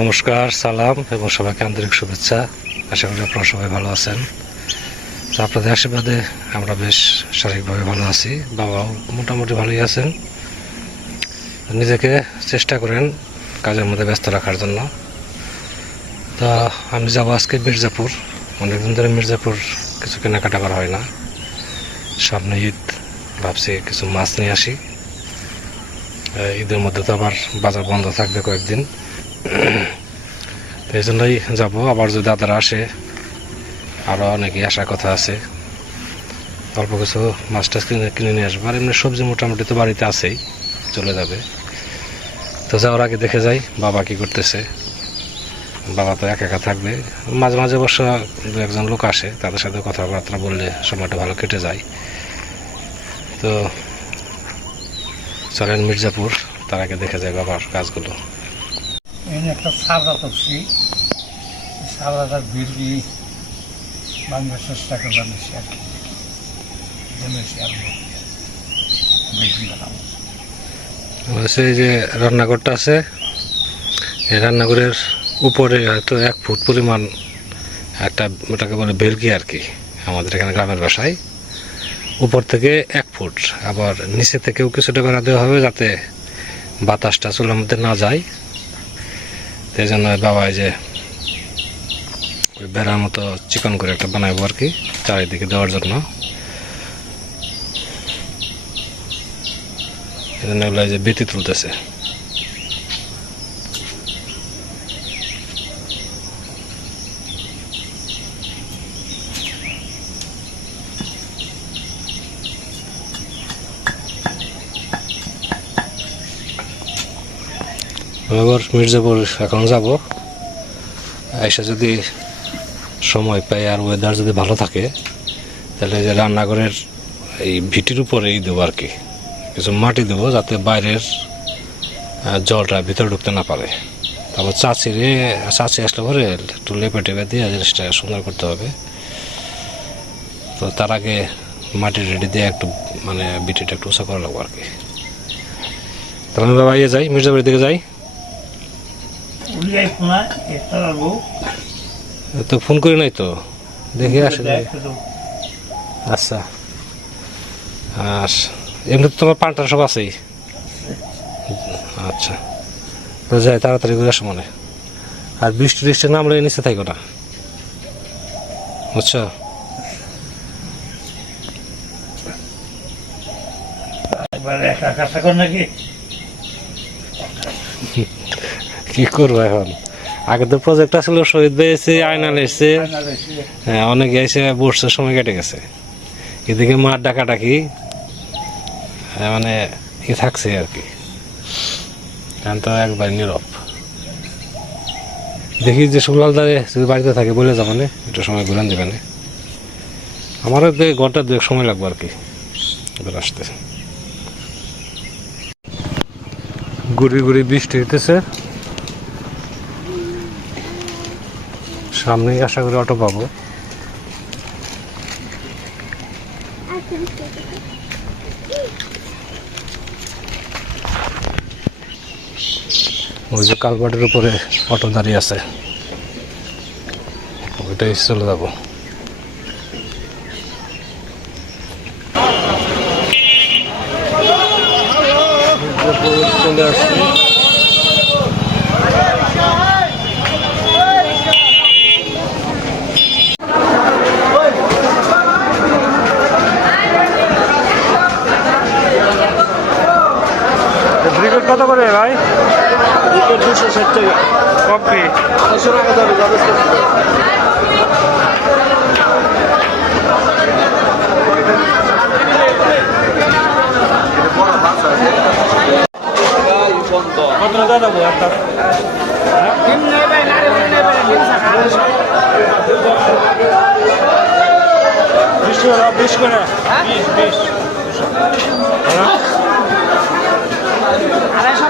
নমস্কার, সালাম এবং সবাইকে আন্তরিক শুভেচ্ছা। আশা করি আপনারা সবাই ভালো আছেন। তো আপনাদের আশীর্বাদে আমরা বেশ শারীরিকভাবে ভালো আছি। বাবাও মোটামুটি ভালোই আছেন। নিজেকে চেষ্টা করেন কাজের মধ্যে ব্যস্ত রাখার জন্য। তা আমি যাব আজকে মির্জাপুর। অনেকদিন ধরে মির্জাপুর কিছু কেনাকাটা করা হয় না। সামনে ঈদ, ভাবছি কিছু মাছ নিয়ে আসি। ঈদের মধ্যে তো আবার বাজার বন্ধ থাকবে কয়েকদিন। তো এই জন্যই যাব। আবার যদি দাদারা আসে আরও অনেকে আসার কথা আছে। অল্প কিছু মাছ টাছ কিনে কিনে নিয়ে আসব। আর এমনি সবজি মোটামুটি তো বাড়িতে আছেই, চলে যাবে। তো যাওয়ার আগে দেখে যাই, বাবা কি করতেছে। বাবা তো একা একা থাকবে। মাঝে মাঝে অবশ্য দু একজন লোক আসে, তাদের সাথে কথাবার্তা বললে সময়টা ভালো কেটে যায়। তো চলেন মির্জাপুর, তার আগে দেখে যায় বাবার কাজগুলো। এখানে একটা সাবরা করছি সাবরাটার ভিড়ি বাংলার চেষ্টা করবেন বেশি আর কি জেনেছি আর হচ্ছে যে রান্নাঘরটা আছে, এই রান্নাঘরের উপরে হয়তো এক ফুট পরিমাণ একটা ওটাকে বলে বেলকি আর কি, আমাদের এখানে গ্রামের বাসায়। উপর থেকে এক ফুট, আবার নিচে থেকেও কিছুটা বেড়া দেওয়া হবে যাতে বাতাসটা চুলার মধ্যে না যায়। সেই জন্য বাবা এই যে ওই বেড়ার মতো চিকন করে একটা বানাইবো আর কি, চারিদিকে দেওয়ার জন্য। এই জন্য এগুলো এই যে বেতি তুলতেছে। এবার মির্জাপুর, এখন যাব। এসে যদি সময় পাই আর ওয়েদার যদি ভালো থাকে, তাহলে যে রান্নাঘরের এই ভিটির উপরেই দেবো আর কি। কিছু মাটি দেবো যাতে বাইরের জলটা ভিতরে ঢুকতে না পারে। তারপর চাচি রে চাচি আসলে পরে একটু লেপে টেপে দিয়ে জিনিসটা সুন্দর করতে হবে। তো তার আগে মাটি রেডি দিয়ে একটু মানে বিটিটা একটু উঁচা করা লাগবো আর কি। তাহলে আমি বাবা ইয়ে যাই, মির্জাপুরের দিকে যাই। তো ফোন করি নাই তো? দেখে আসে আচ্ছা। আর এমনি তো তোমার পান্টার সব আছেই? আচ্ছা। তো যাই তাড়াতাড়ি করে আসো মনে। আর বৃষ্টি টিষ্টি নামলে নিচে থাকো না। বুঝছ? একা কাছা কর নাকি? কি করব এখন? আগে তো প্রজেক্ট আসলে শহীদ পেয়েছে এসছে। আয়না বেশি। হ্যাঁ অনেকে এসে বসছে সময় কেটে গেছে। এদিকে মার ডাকাডাকি হ্যাঁ, মানে ই থাকছে আর কি। এখন তো একবার নীরব। দেখি যে সুলাল দাঁড়ে যদি বাড়িতে থাকে বলে যাব না একটু সময় ঘুরান দেবে না। আমারও ঘণ্টা দু সময় লাগবে আর কি এবার আসতে। গুড়ি গুড়ি বৃষ্টি হইতেছে। সামনেই আশা করি অটো পাবো। ওই যে কালভার্টের উপরে অটো দাঁড়িয়ে আছে। ওইটাই চলে যাব চলে আসছি ব্রিগেড কত করে ভাই দুশো ষাট টাকা ছশো টাকা যাবে যাবে কত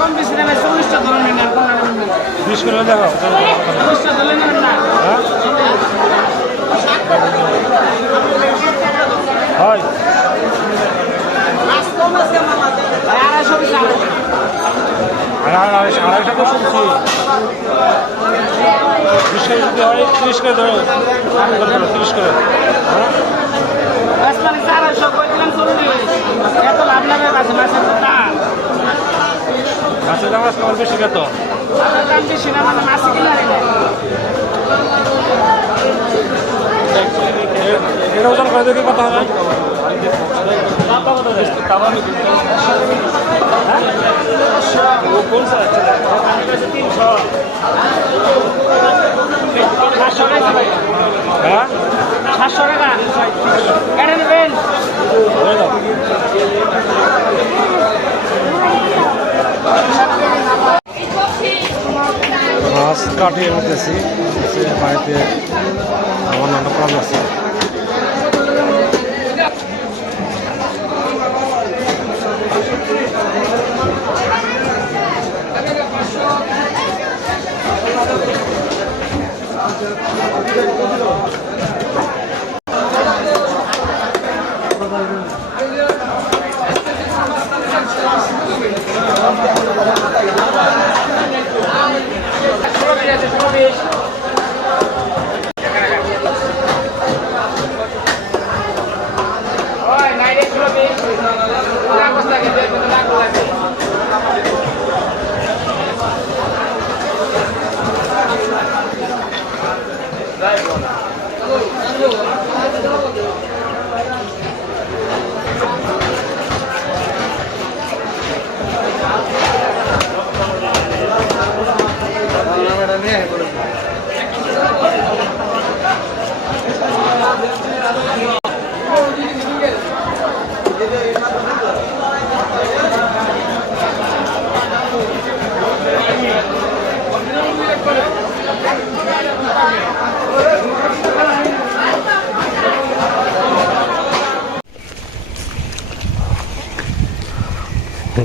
কম বেশি নেবে চল্লিশটা ধরে নেন আর পনেরো নেন বিশ করে দেখো হ্যাঁ? হয়। আড়াইশো বেশি তো শুনছি। তিরিশ করে তিরিশ করে ধরো। তিরিশ করে। হ্যাঁ? এত লাভ লাভ মাছের দাম বেশি মাছের দাম বেশি না মানে কিনা রে এটা ওজন করে দেখি কত হবে? সাতশো টাকা ভাই হ্যাঁ সাতশো টাকা কেটে নেবেন হয়ে যাও মাছ কাটিয়ে হচ্ছে বাড়িতে আমার নানা প্রাণ আছে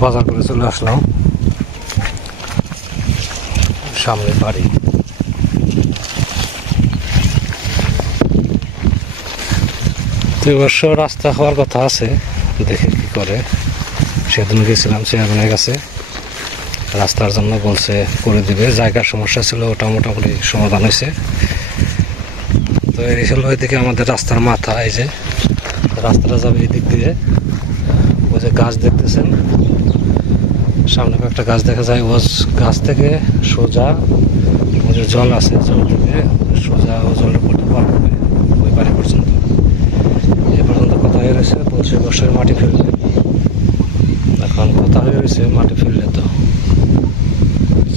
বাজার করে চলে আসলাম। সামনে বাড়ি। অবশ্য রাস্তা হওয়ার কথা আছে। দেখে কি করে। সেদিন গেছিলাম চেয়ারম্যানের কাছে। রাস্তার জন্য বলছে, করে দিবে। জায়গার সমস্যা ছিল, ওটা মোটামুটি সমাধান হয়েছে। তো এই হলো এদিকে আমাদের রাস্তার মাথা, এই যে রাস্তাটা যাবে এই দিক দিয়ে। ওই যে গাছ দেখতেছেন। সামনে একটা গাছ দেখা যায়। ও গাছ থেকে সোজা ওই যে জল আছে, জল থেকে সোজা ও জলের পড়তে পারবে ওই বাড়ি পর্যন্ত। এ পর্যন্ত কথা হয়ে রয়েছে? বলছে বছর মাটি ফেলবে। এখন কথা হয়ে রয়েছে মাটি ফেললে তো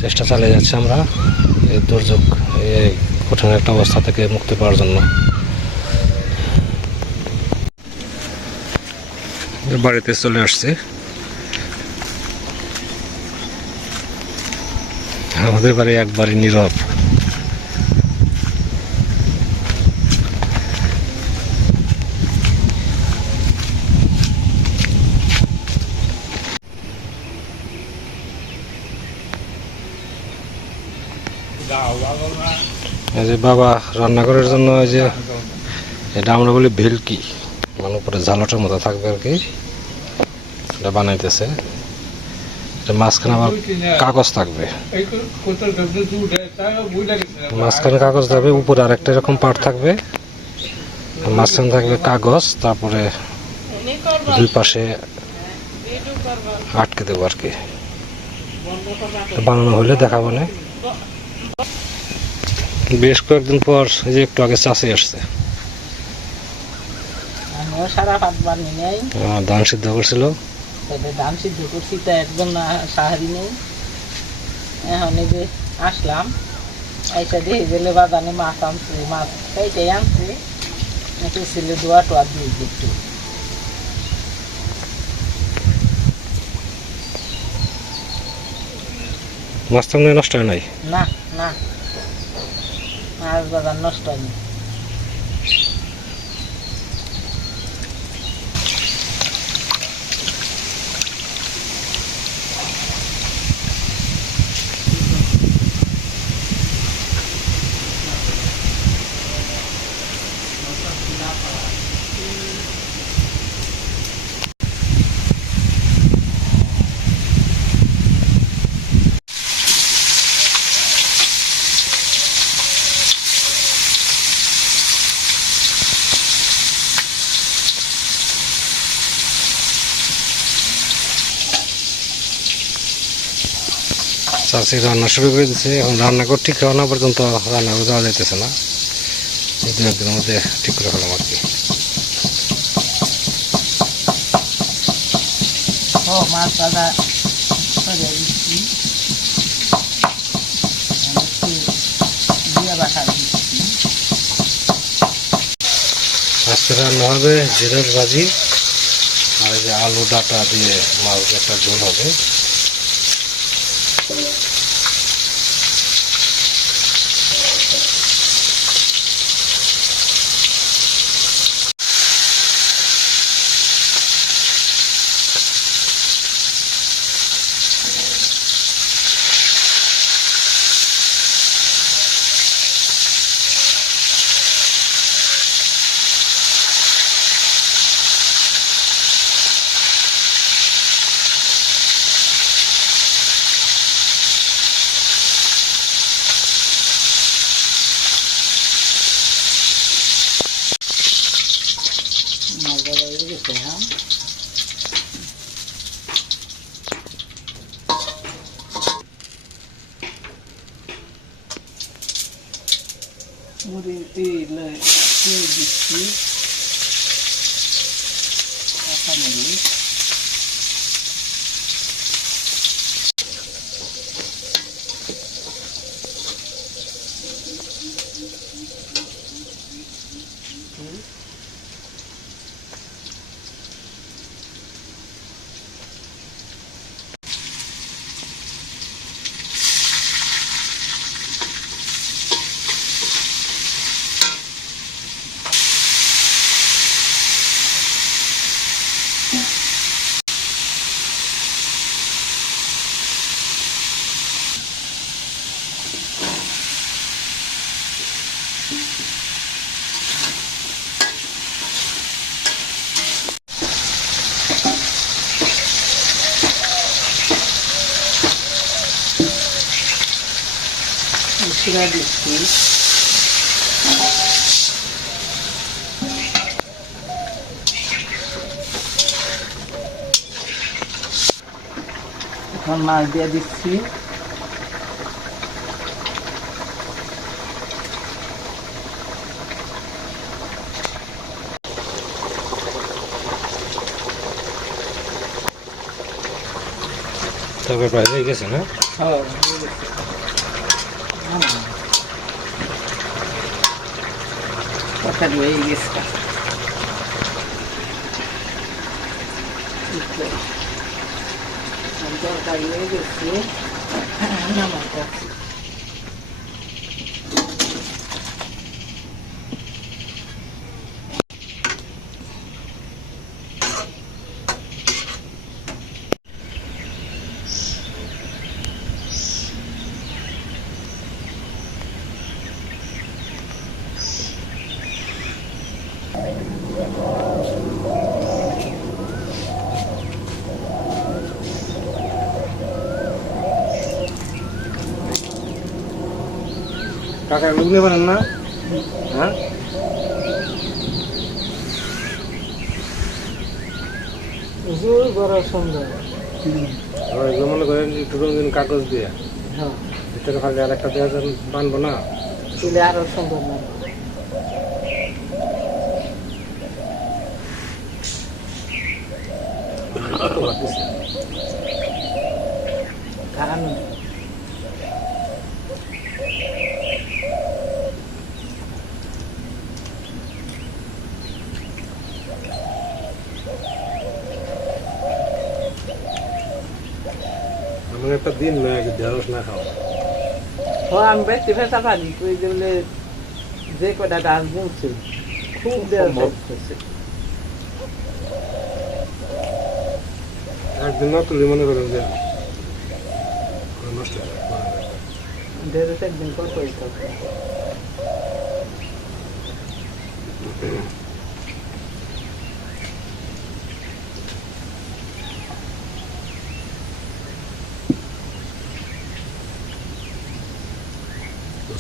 চেষ্টা চালিয়ে যাচ্ছে আমরা। এই দুর্যোগ, এই কঠিন একটা অবস্থা থেকে মুক্তি পাওয়ার জন্য। বাড়িতে চলে আসছে। আমাদের বাড়ি একবারই নীরব এই যে বাবা রান্নাঘরের জন্য ওই যে, এটা আমরা বলি ভেলকি। মানে উপরে ঝালটার মতো থাকবে আর কি। এটা বানাইতেছে। মাঝখানে আবার কাগজ থাকবে। মাঝখানে কাগজ থাকবে, উপরে আরেকটা এরকম পার্ট থাকবে। মাঝখানে থাকবে কাগজ, তারপরে দুই পাশে আটকে দেবো আর কি। বানানো হলে দেখাবো না। বেশ কয়েকদিন পর এই যে একটু আগে চাষে আসছে। নেই। ধান সিদ্ধ করছিল। ধান সিদ্ধ করছি তা একদম না সাহারি নেই। এখন এই যে আসলাম এইটা দিয়ে গেলে বাদানে মাছ আনছে মাছ এইটাই আনছে। একটু ছেলে দোয়া টোয়া দিয়ে একটু। নষ্ট হয় নাই? না না। বাজার নষ্ট হয়নি চাষি রান্না শুরু করে দিচ্ছে এখন রান্না করে ঠিক হওয়া না পর্যন্ত রান্না করে যাওয়া যাইতেছে না। দু একদিনের মধ্যে ঠিক করে ফেলাম আর কি। আজকে রান্না হবে জিরার ভাজি আর এই যে আলু ডাটা দিয়ে মাছ একটা ঝোল হবে মাছ ভাজা হয়ে গেছে হ্যাঁ মুড়ি তেল দিচ্ছি কাঁচামরিচ উশিরা দিচ্ছি এখন মাছ দিয়ে দিচ্ছি তবে প্রায় হয়ে গেছে না হ্যাঁ তরকারি হয়ে গেছে তরকারি হয়ে গেছে নামাটা কাকা লুগনে পারেন না? হ্যাঁ? বড় সুন্দর। করেন কাগজ দিয়ে। হ্যাঁ। ভিতরে খালি আর একটা দেওয়া বানবো না? চুলে আরও সুন্দর না আমার একটা দিন নয় ঢেঁড়স না খাও ও আমি বেশি ফেটা পারি কই যেগুলো যে কটা গাছ বুনছে খুব দেওয়া একদিন না তুলি মনে করেন যে। নষ্ট একদিন তো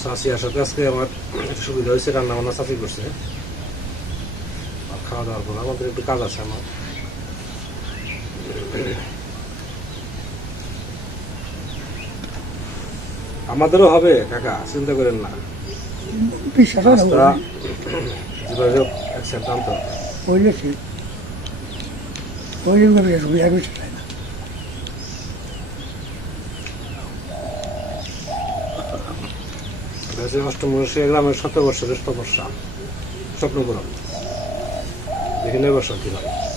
শাশি আসাতে আজকে আমার একটু সুবিধা হয়েছে রান্না বান্না শাশি করছে। আর খাওয়া দাওয়ার পর আমাদের একটু কাজ আছে আমার। আমাদেরও হবে কাকা চিন্তা করেন না। বিশ্বাস আনতে হবে। ঠিক না। হচ্ছে গ্রামের শত বছরের তপস্যা স্বপ্নপূরণ দেখে বছর কি হয়।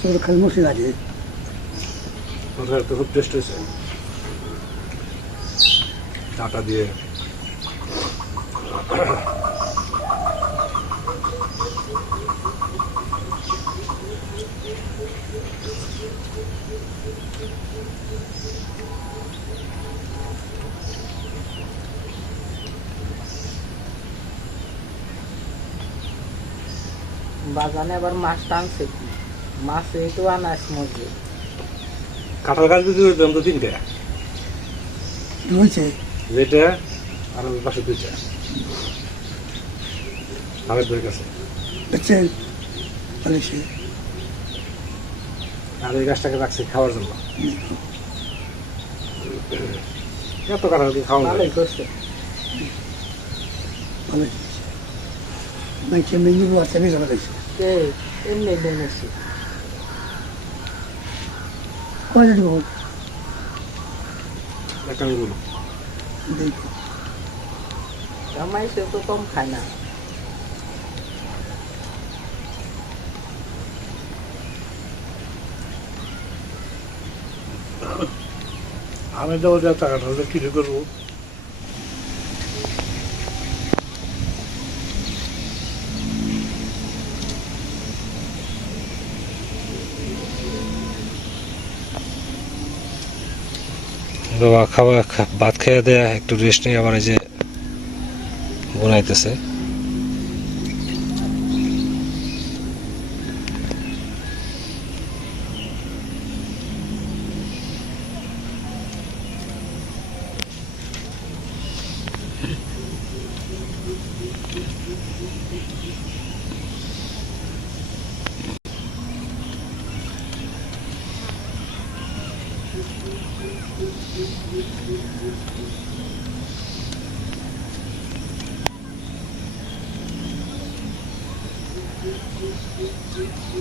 শুধু খালি মুসিদ আছে ওদের তো খুব টেস্ট হয়েছে চাটা দিয়ে বাজানে আবার মাছ টানছে কি মাছ এই তো আনাস মধ্যে কাঁঠাল গাছ বিক্রি করতাম তো তিনটে। রয়েছে যেটা আর ওই পাশে দুইটা। আমার দুই কাছে দেখছেন তাহলে সে আর এই গাছটাকে রাখছি খাওয়ার জন্য। এত কাঁঠাল কি খাওয়া? ভালোই করছে ভালো নাই সে মেনু আছে বেশ ভালো লাগছে কে এমনি ডেনেছি কয়টা দিব একটা জামাই সে তো কম খায় না। আমি দেবো যা টাকাটা কিছু করব? খাওয়া ভাত খেয়ে দেয়া একটু রেস্ট নিয়ে আবার এই যে বোনাইতেছে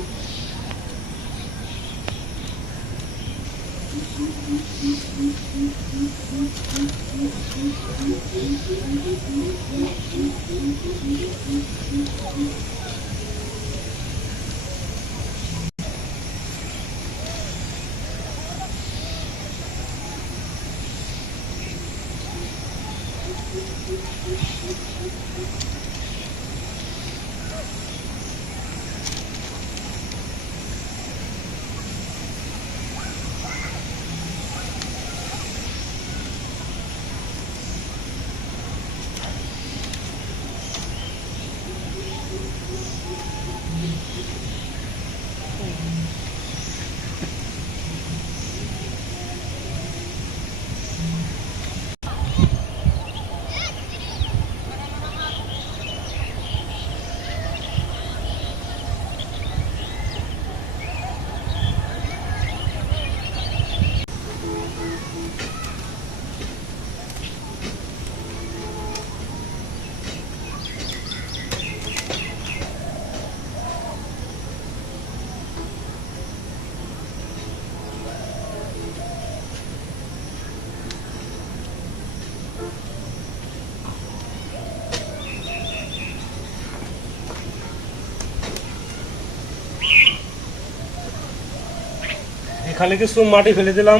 এখানে কিছু মাটি ফেলে দিলাম।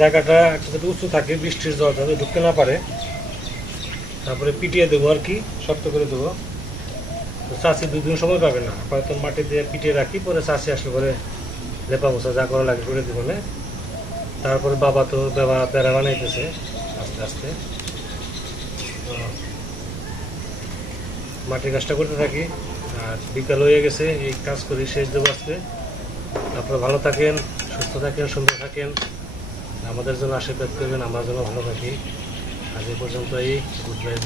জায়গাটা একটু যাতে উঁচু থাকে, বৃষ্টির জল যাতে ঢুকতে না পারে, তারপরে পিটিয়ে দেবো আর কি, শক্ত করে দেবো। চাষি দুদিন সময় পাবে না। হয়তো মাটি দিয়ে পিটিয়ে রাখি, পরে চাষি আসলে পরে লেপা বসা যা করা লাগে করে দেবো তারপরে বাবা তো বেড়া বেড়া বানাইতেছে, আস্তে আস্তে। মাটির কাজটা করতে থাকি। আর বিকাল হয়ে গেছে, এই কাজ করি, শেষ দেবো আজকে। আপনারা ভালো থাকেন, সুস্থ থাকেন, সুন্দর থাকেন। আমাদের জন্য আশীর্বাদ করবেন, আমরা যেন ভালো থাকি। আজ এই গুড বাই